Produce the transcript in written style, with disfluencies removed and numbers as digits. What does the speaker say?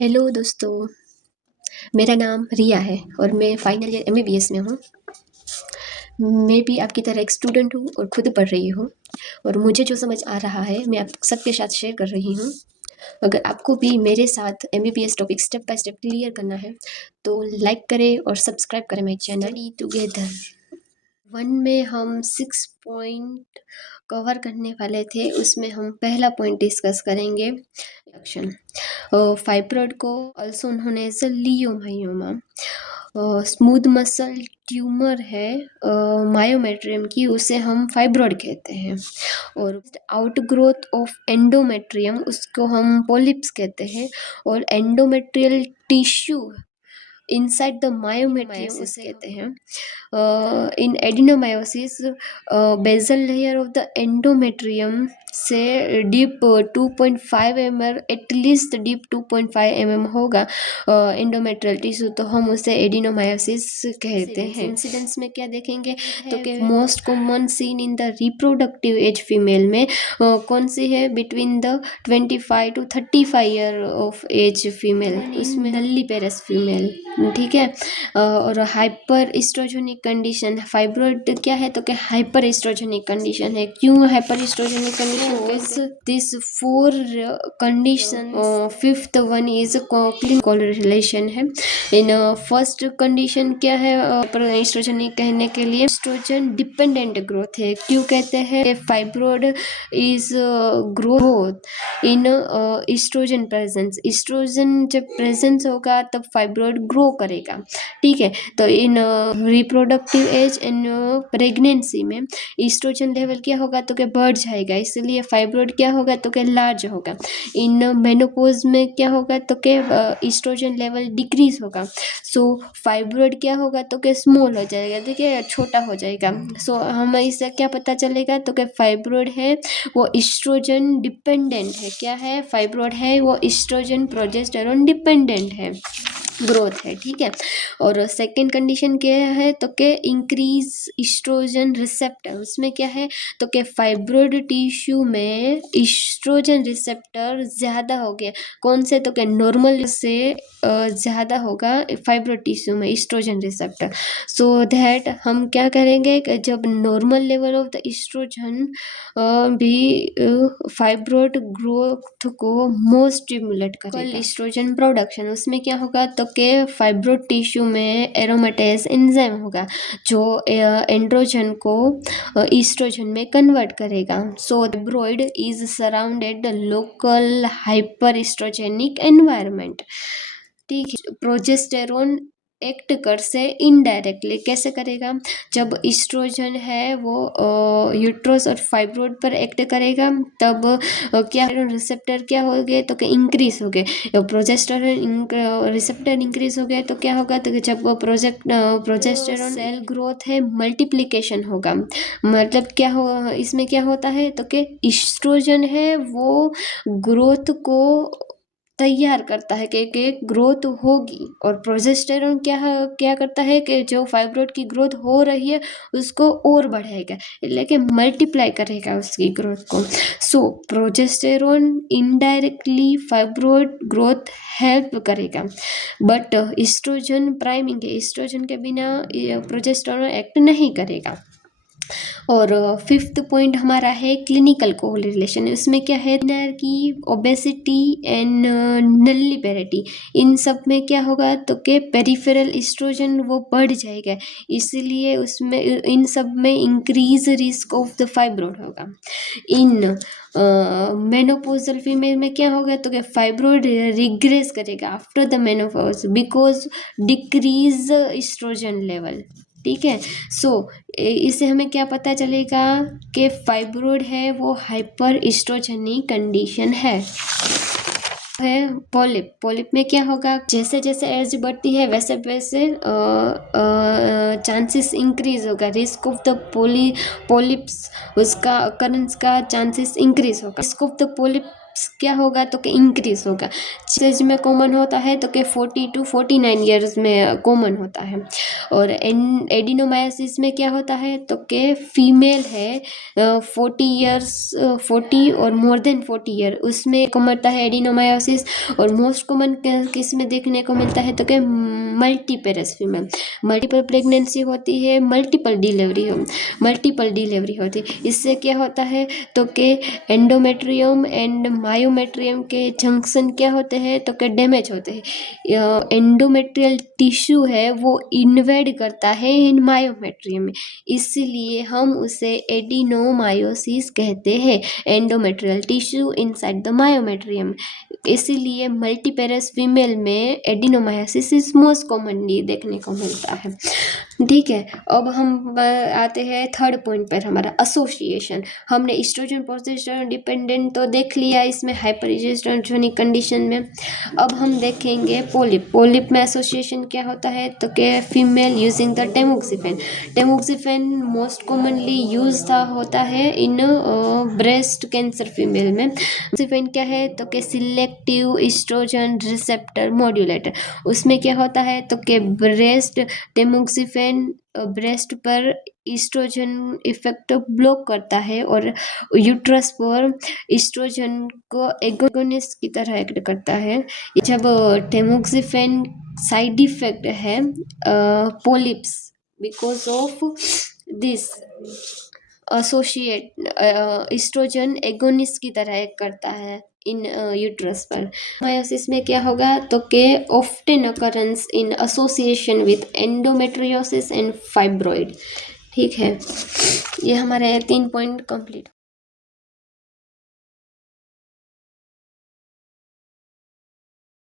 Hello दोस्तों, मेरा नाम रिया है और मैं फाइनल ईयर एमबीबीएस में हूँ। मैं भी आपकी तरह एक स्टूडेंट हूँ और खुद पढ़ रही हूँ और मुझे जो समझ आ रहा है मैं आप सबके साथ शेयर कर रही हूँ। अगर आपको भी मेरे साथ MBBS topic step by step clear करना है तो लाइक करें और सब्सक्राइब करें माय चैनल स्टडी टुगेदर। 1 में हम 6 पॉइंट कवर करने वाले थे, उसमें हम पहला पॉइंट डिस्कस करेंगे एक्शन। फाइब्रॉइड को also known as leiomyoma smooth muscle tumour है मायोमेट्रियम की, उसे हम फाइब्रॉइड कहते हैं। और आउटग्रोथ ऑफ एंडोमेट्रियम उसको हम पॉलिप्स कहते हैं। और endometrial tissue inside the myometrium उसे कहते हैं। In adenomyosis basal layer of the endometrium से deep 2.5 mm at least deep 2.5 mm होगा एंडोमेट्रियल टिश्यू, तो हम उसे एडिनोमायोसिस कहते हैं। इंसिडेंस में क्या देखेंगे तो कि most common seen in the reproductive age female में कौन सी है, between the 25 to 35 year of age female, इसमें नल्लीपेरस फीमेल, ठीक है। और हाइपर एस्ट्रोजेनिक कंडीशन फाइब्रॉइड क्या है तो कि हाइपर एस्ट्रोजेनिक कंडीशन है। क्यों hyper estrogenic condition? This 4 condition, fifth one is correlation है। इन फर्स्ट कंडीशन क्या है एस्ट्रोजेनिक कहने के लिए, एस्ट्रोजन डिपेंडेंट ग्रोथ है। क्यों कहते हैं? Fibroid is growth in oestrogen presence. Oestrogen जब प्रेजेंस होगा तब फाइब्रॉइड ग्रो करेगा, ठीक है। तो इन रिप्रोडक्टिव एज एंड प्रेगनेंसी में एस्ट्रोजन लेवल क्या होगा तो कि बढ़ जाएगा, इसलिए फाइब्रॉइड क्या होगा तो कि लार्ज होगा। इन मेनोपॉज में क्या होगा तो कि एस्ट्रोजन लेवल डिक्रीज होगा, सो फाइब्रॉइड क्या होगा तो कि स्मॉल हो जाएगा, देखिए छोटा हो जाएगा। सो हमें इससे क्या पता चलेगा तो कि फाइब्रॉइड है वो एस्ट्रोजन डिपेंडेंट है। क्या है? फाइब्रॉइड है वो एस्ट्रोजन प्रोजेस्टेरोन डिपेंडेंट है, ग्रोथ है, ठीक है। और सेकेंड कंडीशन क्या है तो कि इंक्रीज एस्ट्रोजन रिसेप्टर, उसमें क्या है तो कि फाइब्रॉइड टिश्यू में एस्ट्रोजन रिसेप्टर ज़्यादा हो गया। कौन से? तो कि नॉर्मल से ज़्यादा होगा फाइब्रॉइड टिश्यू में एस्ट्रोजन रिसेप्टर। सो दैट हम क्या करेंगे कि जब normal level of the oestrogen भी फाइब्रॉइड ग्रोथ को मोस्ट स्टिमुलेट करेगा। एस्ट्रोजन प्रोडक्शन, उसमें क्या होगा तो कि फाइब्रॉइड टिश्यू में एरोमेटेज एंजाइम होगा जो एंड्रोजन को एस्ट्रोजन में कन्वर्ट करेगा। So fibroid is surrounded the local hyper estrogenic environment, ठीक है। प्रोजेस्टेरोन एक्ट कर से इनडायरेक्टली कैसे करेगा? जब एस्ट्रोजन है वो यूट्रस और फाइब्रॉइड पर एक्ट करेगा तब क्या रिसेप्टर क्या हो गए तो कि इंक्रीज हो गए। प्रोजेस्टेरोन रिसेप्टर इंक्रीज हो गए तो क्या होगा तो कि जब वो प्रोजेस्टेरोन सेल ग्रोथ है मल्टीप्लिकेशन होगा। मतलब क्या हो, इसमें क्या होता है तो कि एस्ट्रोजन है वो ग्रोथ को तैयार करता है कि ग्रोथ होगी, और प्रोजेस्टेरोन क्या करता है कि जो फाइब्रॉइड की ग्रोथ हो रही है उसको और बढ़ाएगा, लेकिन मल्टीप्लाई करेगा उसकी ग्रोथ को। So progesterone indirectly fibroid growth help करेगा, बट एस्ट्रोजन प्राइमिंग है, एस्ट्रोजन के बिना प्रोजेस्टेरोन एक्ट नहीं करेगा। और फिफ्थ पॉइंट हमारा है क्लिनिकल कोरिलेशन। इसमें क्या है की ओबेसिटी एंड नल्लीपेरिटी, इन सब में क्या होगा तो कि पेरिफेरल एस्ट्रोजन वो बढ़ जाएगा, इसलिए उसमें इन सब में increase risk of the fibroid होगा। इन मेनोपॉजल फीमेल में क्या होगा तो कि फाइब्रॉइड रिग्रेस करेगा after the menopause because decrease oestrogen level, ठीक है। सो इससे हमें क्या पता चलेगा कि फाइब्रॉइड है वो हाइपर एस्ट्रोजेनिक कंडीशन है। पॉलिप, पॉलिप में क्या होगा, जैसे जैसे एज बढ़ती है वैसे वैसे चांसेस इंक्रीज होगा, रिस्क ऑफ द पॉलिप्स उसका अकरेंस का चांसेस इंक्रीज होगा। रिस्क ऑफ द पॉलिप क्या होगा तो कि इंक्रीज होगा। एज में कॉमन होता है तो कि 40 to 49 ईयर्स में कॉमन होता है। और एडिनोमायोसिस में क्या होता है तो कि फीमेल है 40 ईयर्स 40 और मोर देन 40 ईयर उसमें कॉमन होता है एडिनोमायोसिस। और मोस्ट कॉमन किस में देखने को मिलता है तो कि मल्टीपेरस फीमेल, मल्टीपल प्रेगनेंसी होती है, मल्टीपल डिलीवरी होती है। इससे क्या होता है तो कि एंडोमेट्रियम एंड मायोमेट्रियम के जंक्शन क्या होते हैं तो कि डैमेज होते हैं। एंडोमेट्रियल टिश्यू है वो इन्वेड करता है इन मायोमेट्रियम में, इसलिए हम उसे एडिनोमायोसिस कहते हैं, endometrial tissue inside the myometrium. इसीलिए मल्टीपेरस फीमेल में एडिनोमायोसिस इज मोस्ट कॉमनली देखने को मिलता है। ठीक है, अब हम आते हैं थर्ड पॉइंट पर हमारा एसोसिएशन। हमने एस्ट्रोजन प्रोजेस्टेरोन डिपेंडेंट तो देख लिया इसमें हाइपरएस्ट्रोजेनिक कंडीशन में। अब हम देखेंगे पोलिप में एसोसिएशन क्या होता है तो कि female using the टेमोक्सिफेन most commonly use होता है इन ब्रेस्ट कैंसर फीमेल में। टेमोक्सिफेन क्या है तो कि सिलेक्टिव एस्ट्रोजन रिसेप्टर मॉड्यूलेटर। उसमें क्या होता है तो कि टेमोक्सिफेन ब्रेस्ट पर ईस्ट्रोजन इफेक्ट ब्लॉक करता है और यूट्रस पर ईस्ट्रोजन को एगोनिस्ट की तरह एक्ट करता है। जब टेमोक्सिफेन साइड इफेक्ट है polyps because of this associate oestrogen agonist की तरह एक्ट करता है इन यूट्रस पर। मायोसिस में क्या होगा तो कि often occurrence in association with endometriosis and fibroid. ठीक है, ये हमारे 3 पॉइंट कंप्लीट।